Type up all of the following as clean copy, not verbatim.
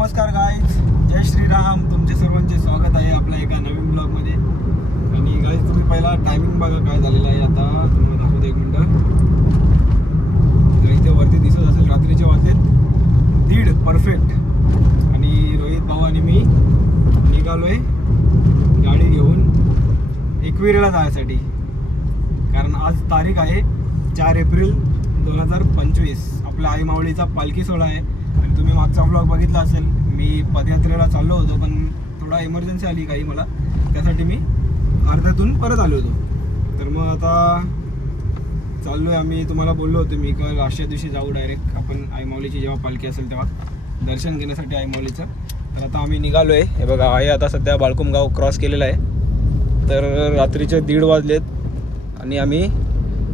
नमस्कार गाईज, जय श्रीराम. तुमचे सर्वांचे स्वागत आहे आपल्या एका नवीन ब्लॉगमध्ये. आणि गाईज तुम्ही पहिला टायमिंग बघा काय झालेला आहे. आता तुम्हाला दाखवतो एक मिनटं. गाईज ते वरती दिसत असेल रात्रीचे वाजलेत 1:30 परफेक्ट. आणि रोहित भाऊ आणि मी निघालोय गाडी घेऊन एकविरेला जाण्यासाठी. कारण आज तारीख आहे 4 एप्रिल 2025. आपल्या आई माऊलीचा पालखी सोहळा आहे. आणि तुम्ही मागचा व्लॉग बघितला असेल, मी पदयात्रेला चाललो होतो, पण थोडा इमर्जन्सी आली काही मला, त्यासाठी मी अर्ध्यातून परत आलो होतो. तर मग आता चाललो आहे आम्ही. तुम्हाला बोललो होतो मी का लास्टच्या दिवशी जाऊ डायरेक्ट आपण आई माऊलीची जेव्हा पालखी असेल तेव्हा दर्शन घेण्यासाठी आई माऊलीचं. तर आता आम्ही निघालो आहे. हे बघा आहे आता सध्या बाळकुम गाव क्रॉस केलेलं आहे. तर रात्रीचे 1:30 वाजलेत आणि आम्ही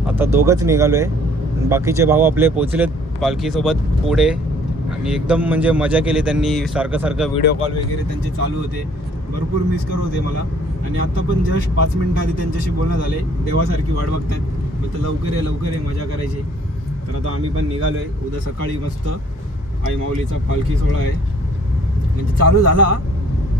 आता दोघंच निघालो आहे. बाकीचे भाऊ आपले पोचलेत पालखीसोबत पुढे. आणि एकदम म्हणजे मजा केली त्यांनी. सारखं व्हिडिओ कॉल वगैरे त्यांचे चालू होते. भरपूर मिस करत होते मला. आणि आत्ता पण जस्ट 5 मिनटं आधी त्यांच्याशी बोलणं झाले. देवासारखी वाट बघतात. मग तर लवकर ये मजा करायची. तर आता आम्ही पण निघालो आहे. उद्या सकाळी मस्त आई माऊलीचा पालखी सोहळा आहे. म्हणजे चालू झाला,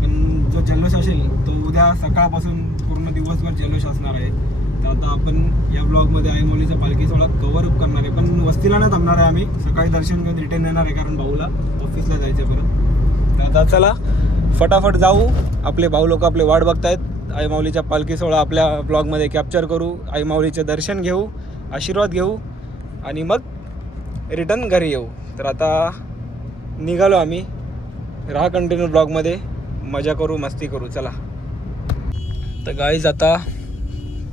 पण जो जल्लोष असेल तो उद्या सकाळपासून पूर्ण दिवसभर जल्लोष असणार आहे. तर आता आपण या ब्लॉगमध्ये आई माऊलीचा पालखी सोहळा कव्हर अप करणार आहे. पण वस्तीला नाही थांबणार आहे. आम्ही सकाळी दर्शन घेऊन रिटर्न येणार आहे, कारण भाऊला ऑफिसला जायचं आहे परत. तर आता चला फटाफट जाऊ. आपले भाऊ लोक आपले वाट बघतायत. आई माऊलीच्या पालखी सोहळा आपल्या ब्लॉगमध्ये कॅप्चर करू. आई माऊलीचे दर्शन घेऊ, आशीर्वाद घेऊ आणि मग रिटर्न घरी येऊ. तर आता निघालो आम्ही. राहा कंटिन्यू ब्लॉगमध्ये, मजा करू, मस्ती करू. चला. तर गाईज आता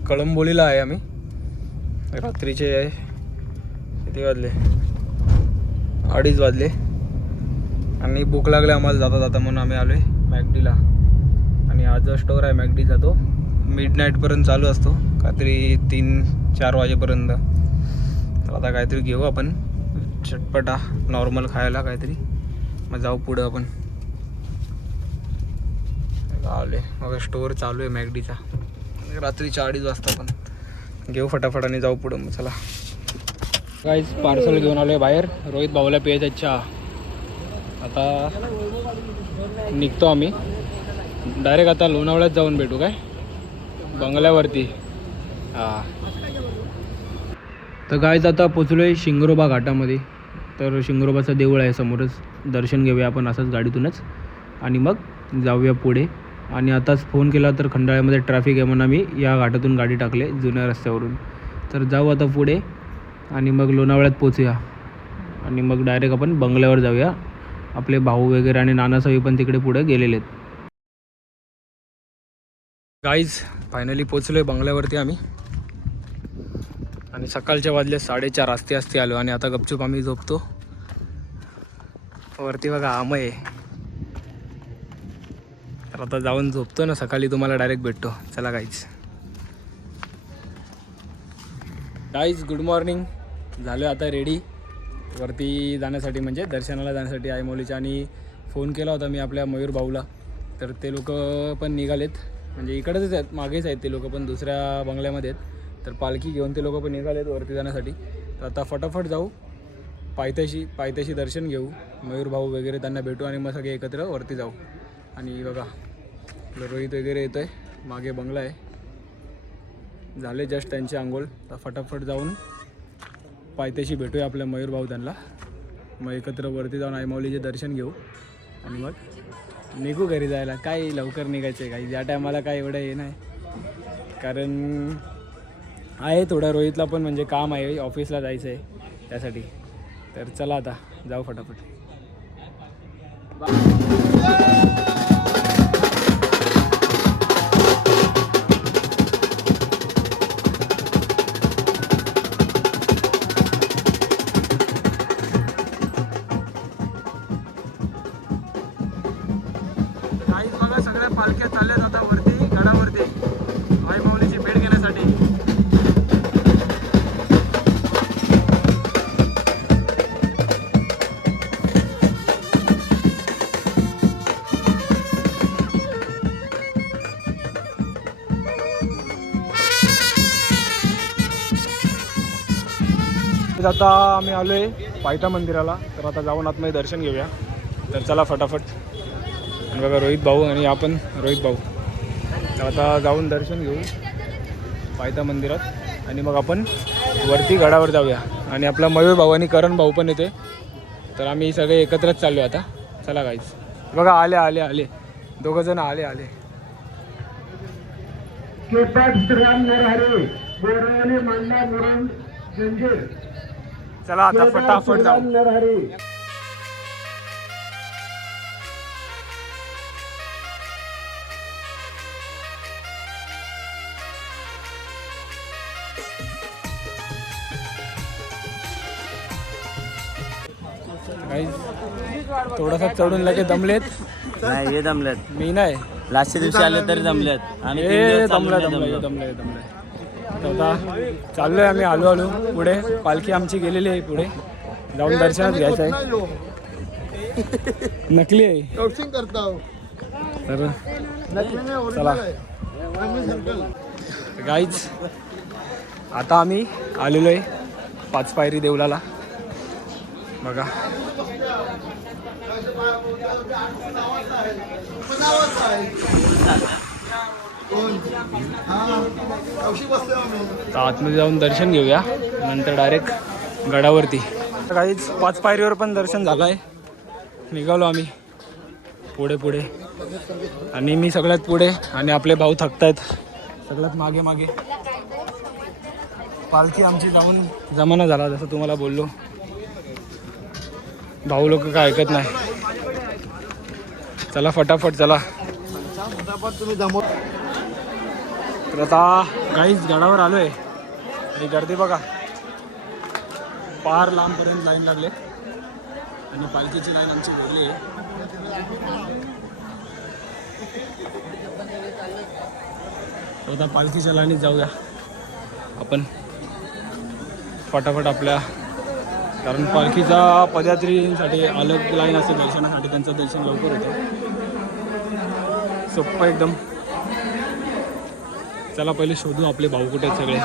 कळंबोलीला आहे आम्ही. रात्रीचे किती वाजले? 2:30 वाजले. आणि भूक लागले आम्हाला जाता जाता, म्हणून आम्ही आलो आहे मॅकडीला. आणि आज स्टोर आहे मॅकडीचा, तो मिडनाईटपर्यंत चालू असतो, काहीतरी 3-4 वाजेपर्यंत. तर आता काहीतरी घेऊ आपण चटपटा नॉर्मल खायला काहीतरी, मग जाऊ पुढं आपण. आले मग स्टोअर चालू आहे मॅकडीचा. रात्रीच्या 2:30 वाजता पण घेऊ फटाफट आणि जाऊ पुढं. मग चला गाईज, पार्सल घेऊन आलो आहे बाहेर. रोहित भाऊला प्यायचा चहा. आता निघतो आम्ही डायरेक्ट. आता लोणावळ्यात जाऊन भेटू काय बंगल्यावरती. हां. तर गाईज आता पोचलो आहे शिंगरोबा घाटामध्ये. तर शिंगरोबाचं देऊळ आहे समोरच. दर्शन घेऊया आपण असंच गाडीतूनच आणि मग जाऊया पुढे. आणि आताच फोन केला तर खंडाळ्यामध्ये ट्रॅफिक आहे म्हणून आम्ही या घाटातून गाडी टाकले जुन्या रस्त्यावरून. तर जाऊ आता पुढे आणि मग लोणावळ्यात पोचूया. आणि मग डायरेक्ट आपण बंगल्यावर जाऊया. आपले भाऊ वगैरे आणि नानासाहेब पण तिकडे पुढे गेलेले आहेत. गाईज फायनली पोचलो आहे बंगल्यावरती आम्ही. आणि सकाळच्या वाजले 4:30 असते आलो. आणि आता गपचूप आम्ही झोपतो. वरती बघा आम आहे. तर आता जाऊन झोपतो ना, सकाळी तुम्हाला डायरेक्ट भेटतो. चला गाईज गुड मॉर्निंग. झालं आता रेडी वरती जाण्यासाठी, म्हणजे दर्शनाला जाण्यासाठी आई माऊलीच्या. आणि फोन केला होता मी आपल्या मयूर भाऊला, तर ते लोक पण निघालेत. म्हणजे इकडेच आहेत, मागेच आहेत ते लोक, पण दुसऱ्या बंगल्यामध्ये आहेत. तर पालखी घेऊन ते लोक पण निघालेत वरती जाण्यासाठी. तर आता फटाफट जाऊ पायथ्याशी दर्शन घेऊ, मयूर भाऊ वगैरे त्यांना भेटू आणि मग सगळे एकत्र वरती जाऊ. आणि बघा रोहित वगैरे येतो आहे, मागे बंगला आहे. झाले जस्ट त्यांची आंघोळ. तर फटाफट जाऊन पायथ्याशी भेटूया आपल्या मयूर भाऊ त्यांना. मग एकत्र वरती जाऊन आई माऊलीचे दर्शन घेऊ आणि मग निघू घरी जायला. काय लवकर निघायचं आहे काही, या टायमाला काय एवढं हे नाही, कारण आहे थोडा रोहितला पण म्हणजे काम आहे, ऑफिसला जायचं आहे त्यासाठी. तर चला आता जाऊ फटाफट. बघा सगळ्या पालख्या चालल्यात आता वरती गडावरती आई माऊलीची भेट घेण्यासाठी. आता आम्ही आलो आहे पायथा मंदिराला. तर आता जाऊन आतमध्ये दर्शन घेऊया. तर चला फटाफट. आणि बघा रोहित भाऊ आणि आपण रोहित भाऊ. तर आता जाऊन दर्शन घेऊ पायथा मंदिरात आणि मग आपण वरती गडावर जाऊया. आणि आपला मयूर भाऊ आणि करण भाऊ पण येते. तर आम्ही सगळे एकत्रच चाललो आता. चला गाईज. बघा आले आले आले दोघं जण आले आले. चला आता फटाफट जाऊ. थोडासा चढून लगेच दमलेत. नाही हे दमलेत. मी नाही. लास्टच्या दिवशी आले तरी दमलेत. आणि दमले. आता चाललोय आम्ही हळूहळू पुढे. पालखी आमची गेलेली आहे पुढे. जाऊन दर्शनात घ्यायचं आहे. नकली आहे तर चला गाईज. आता आम्ही आलेलो आहे 5 पायरी देवळाला. बघा आतमध्ये जाऊन दर्शन घेऊया नंतर डायरेक्ट गडावरती. काहीच 5 पायरीवर पण दर्शन झालं आहे. निघालो आम्ही पुढे पुढे आणि मी सगळ्यात पुढे आणि आपले भाऊ थकतायत सगळ्यात मागे मागे. पालखी आमची जाऊन जमाना झाला जसं तुम्हाला बोललो. भाऊ लोक काय ऐकत नाही. चला फटाफट चला. तर आता काहीच गडावर आलो आहे आणि गर्दी बघा पार लांबपर्यंत लाईन लागले. आणि पालखीची लाईन आमची भरली आहे. आता पालखीच्या लाईनीत जाऊया आपण फटाफट आपल्या. कारण पालखीचा पदयात्रींसाठी अलग लाईन असते दर्शनासाठी. त्यांचं दर्शन लवकर होतं. सोप्पं एकदम. चला पहिले शोधू आपले भाऊ कुठे आहेत सगळे.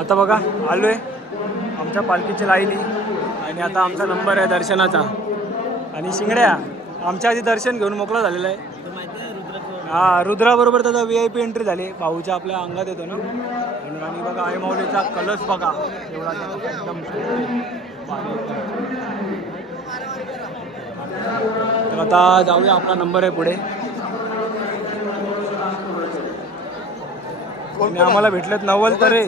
आता बघा आलोय आमच्या पालखीची लाईनी. आणि आता आमचा नंबर आहे दर्शनाचा. आणि शिंगड्या आमच्या आधी दर्शन घेऊन मोकळा झालेला आहे. हा रुद्राबरोबर त्याचा VIP एंट्री झाली. भाऊच्या आपल्या अंगात येतो ना म्हणून. आणि बघा आई माऊलीचा कलश बघा एवढा एकदम. तर आता जाऊया आपला नंबर आहे पुढे. आणि आम्हाला भेटलेत नवल तर रे.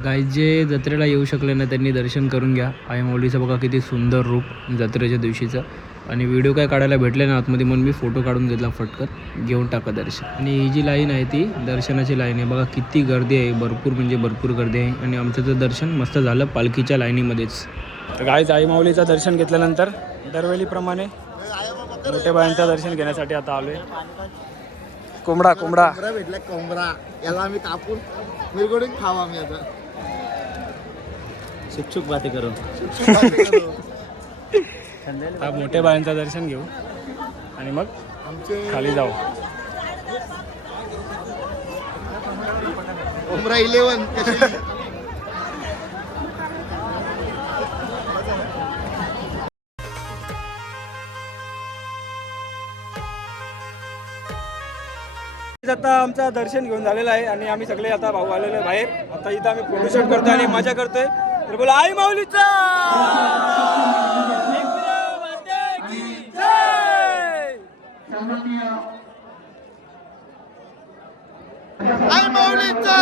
गाईज जे जत्रेला येऊ शकले ना त्यांनी दर्शन करून घ्या. आई माऊलीचं बघा किती सुंदर रूप जत्रेच्या दिवशीचं. आणि व्हिडिओ काय काढायला भेटले ना आतमध्ये म्हणून मी फोटो काढून घेतला फटकन. घेऊन टाका दर्शन. आणि ही जी लाईन आहे ती दर्शनाची लाईन आहे. बघा किती गर्दी आहे. भरपूर म्हणजे भरपूर गर्दी आहे. आणि आमचं तर दर्शन मस्त झालं पालखीच्या लाईनीमध्येच. तर गाईज आई माऊलीचं दर्शन घेतल्यानंतर दरवेळीप्रमाणे मोठ्या बायांचं दर्शन घेण्यासाठी आता आलोय. कोंबडा कोंबडा भेटला. कोंबडा याला आम्ही कापून मिरगडून खावा आम्ही आता. शुकशुक बाते करू. मोठ्या बायांचं दर्शन घेऊ आणि मग खाली जाऊ. कोंबडा 11 आता आमचं दर्शन घेऊन झालेलं आहे आणि आम्ही सगळे आता भाऊ आलेलो आहे बाहेर. आता इथं आम्ही फोटोशूट करतोय आणि मजा करतोय. तर बोला आई माऊलीचा आई माऊलीचा.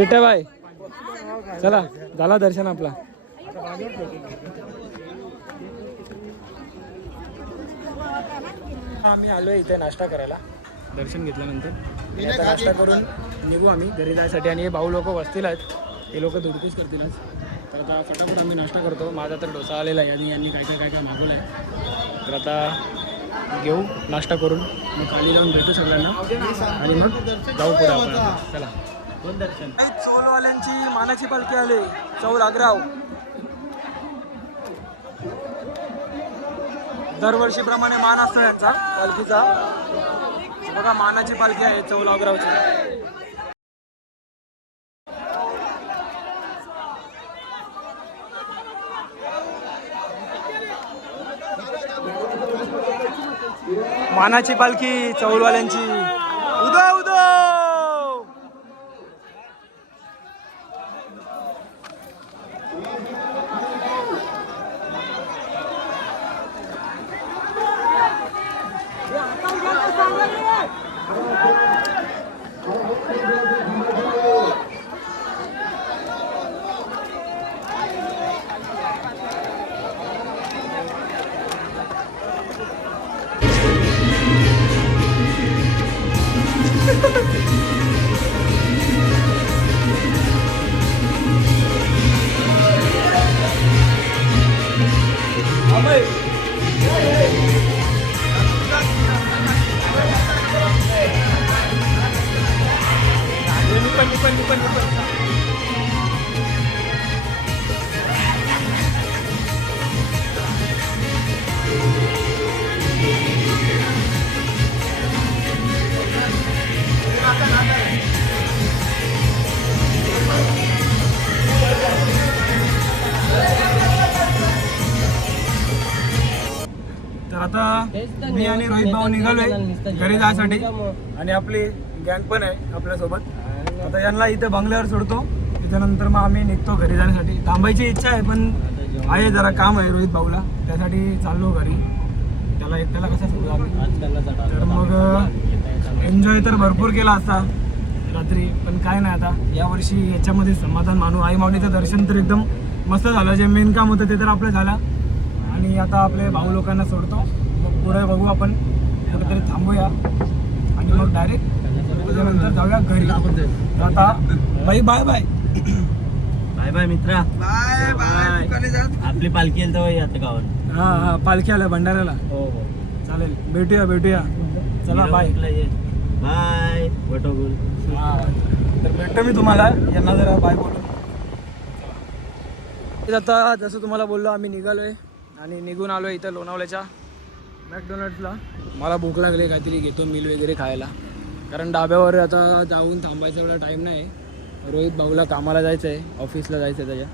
टिट्याबाई चला झाला दर्शन आपला. आम्ही आलोय इथे नाश्ता करायला दर्शन घेतल्यानंतर. आता नाश्ता करून निघू आम्ही घरी जायसाठी. आणि हे भाऊ लोक बसतील आहेत, हे लोक दुडकूस करतीलच. तर आता फटाफट आम्ही नाश्ता करतो. माझा तर डोसा आलेला आहे आणि यांनी काय काय मागवलं आहे. तर आता घेऊ नाश्ता करून मग खाली जाऊन भेटू सगळ्यांना आणि मग जाऊ पुढे आपण. चला दर्शन. चौलवाल्यांची मानाची पालखी आली चौल आग्राव. दरवर्षीप्रमाणे मान असतो यांचा पालखीचा. बघा मानाची पालखी आहे चौल आग्रावची. मानाची पालखी चौलवाल्यांची. उदो उदो तर आता मी आणि रोहित भाऊ निघालोय घरी जायसाठी. आणि आपली गँग पण आहे आपल्यासोबत. आता यांना इथे बंगल्यावर सोडतो, त्याच्यानंतर मग आम्ही निघतो घरी जाण्यासाठी. थांबायची इच्छा आहे पण आहे जरा काम आहे रोहित भाऊला, त्यासाठी चाललो घरी. त्याला एकट्याला कसं सोडू आम्ही. तर मग एन्जॉय तर भरपूर केला असता रात्री, पण काय नाही आता यावर्षी याच्यामध्ये समाधान मानू. आई माऊलीचं दर्शन तर एकदम मस्त झालं. जे मेन काम होतं ते तर आपलं झालं. आणि आता आपले भाऊ लोकांना सोडतो, मग पुढे बघू आपण कुठेतरी थांबूया आणि मग डायरेक्ट त्याच्यानंतर जाऊया घरी. तर आता bye bye bye bye bye मित्रा. Bye bye. आपली पालखी येईल तर आता गावात. हा पालखी आल्या भंडाऱ्याला. हो हो चालेल, भेटूया. चला बाय बाय वटोगुल. हा तर भेटतो मी तुम्हाला. यांना जरा बाय बोलून. आता जसं तुम्हाला बोललो आम्ही निघालोय आणि निघून आलो इथं लोणावळ्याच्या मॅकडोनल्ड्सला. मला भूक लागली, काहीतरी घेतो मिल वगैरे खायला, कारण डाब्यावर आता जाऊन थांबायचा एवढा टाईम नाही. रोहित भाऊला कामाला जायचं आहे, ऑफिसला जायचं आहे त्याच्या.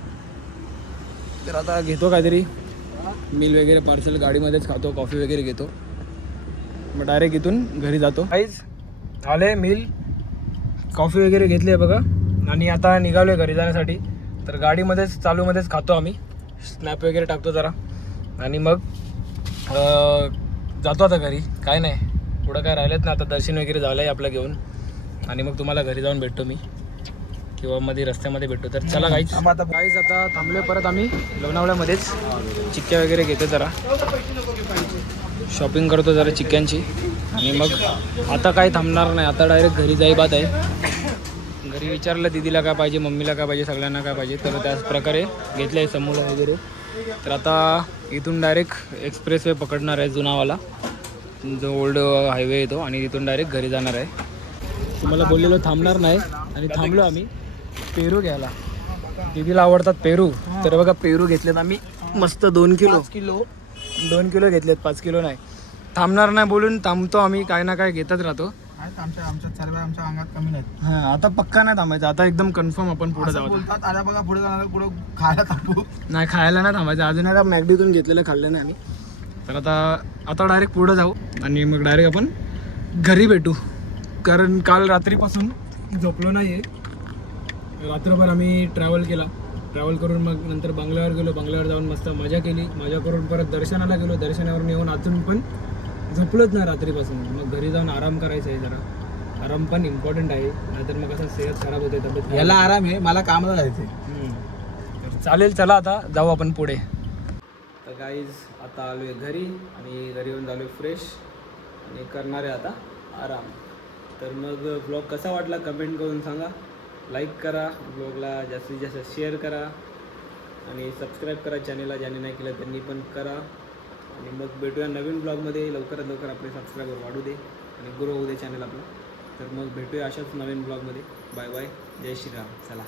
तर आता घेतो काहीतरी मिल वगैरे पार्सल, गाडीमध्येच खातो, कॉफी वगैरे घेतो, मग डायरेक्ट इथून घरी जातो. काहीच आले मिल कॉफी वगैरे घेतली आहे बघा. आणि आता निघालो आहे घरी जाण्यासाठी. तर गाडीमध्येच चालूमध्येच खातो आम्ही, स्नॅप वगैरे टाकतो जरा आणि मग जातो आता घरी. काय नाही पुढं काय राहिलेत ना. आता दर्शन वगैरे झालं आहे आपलं घेऊन आणि मग तुम्हाला घरी जाऊन भेटतो मी, किंवा मध्ये रस्त्यामध्ये भेटतो. तर चला गाईज आता थांबलो परत आम्ही लोणावळ्यामध्येच. चिक्क्या वगैरे घेतो, जरा शॉपिंग करतो जरा चिक्क्यांची आणि मग आता काय थांबणार नाही. आता डायरेक्ट घरी जाई बात आहे. घरी विचारलं दीदीला काय पाहिजे, मम्मीला काय पाहिजे, सगळ्यांना काय पाहिजे, तर त्याच प्रकारे घेतलं आहे समोसा वगैरे. तर आता इथून डायरेक्ट एक्सप्रेस वे पकडणार आहे, जुनावाला जो ओल्ड हायवे येतो, आणि तिथून डायरेक्ट घरी जाणार आहे. तुम्हाला बोललेलो थांबणार नाही आणि थांबलो आम्ही पेरू घ्यायला. दीदीला आवडतात पेरू, तर बघा पेरू घेतलेत आम्ही मस्त 2 किलो घेतलेत, 5 किलो नाही. थांबणार नाही बोलून थांबतो आम्ही, काय ना काय घेतच राहतो. आमच्या सर्व आमच्या अंगात कमी नाहीत. हां आता पक्का नाही थांबायचं, आता एकदम कन्फर्म आपण पुढे जाऊ. बोलतात आल्या बघा पुढे जाणार, पुढे खायला थांबू. नाही खायला नाही थांबायचं. अजून आता मॅगडीतून घेतलेलं खाल्लं नाही आम्ही. तर आता डायरेक्ट पुढं जाऊ आणि मग डायरेक्ट आपण घरी भेटू. कारण काल रात्रीपासून झोपलो नाही आहे. रात्रभर आम्ही ट्रॅव्हल करून मग नंतर बंगल्यावर गेलो. बंगल्यावर जाऊन मस्त मजा केली. मजा करून परत दर्शनाला गेलो. दर्शनावरून येऊन अजून पण झोपलोच नाही रात्रीपासून. मग घरी जाऊन आराम करायचा आहे जरा. आराम पण इम्पॉर्टंट आहे, नाहीतर मग कसं सेहत खराब होते, तब्येत खराब याला होते. आराम आहे, मला कामाला जायचंय. तर चालेल, चला आता जाऊ आपण पुढे. तर गाईज आता आलो आहे घरी आणि घरी येऊन झालो फ्रेश आणि करणार आहे आता आराम. तर मग ब्लॉग कसा वाटला कमेंट करून सांगा, लाईक करा, ब्लॉगला जास्तीत जास्त शेअर करा आणि सबस्क्राईब करा चॅनलला, ज्यांनी नाही केलं त्यांनी पण करा. आणि मग भेटूया नवीन ब्लॉगमध्ये. लवकरात लवकर आपले सबस्क्रायबर वाढू दे आणि ग्रो होऊ दे चॅनल आपलं. तर मग भेटूया अशाच नवीन ब्लॉगमध्ये. बाय बाय, जय श्रीराम. चला.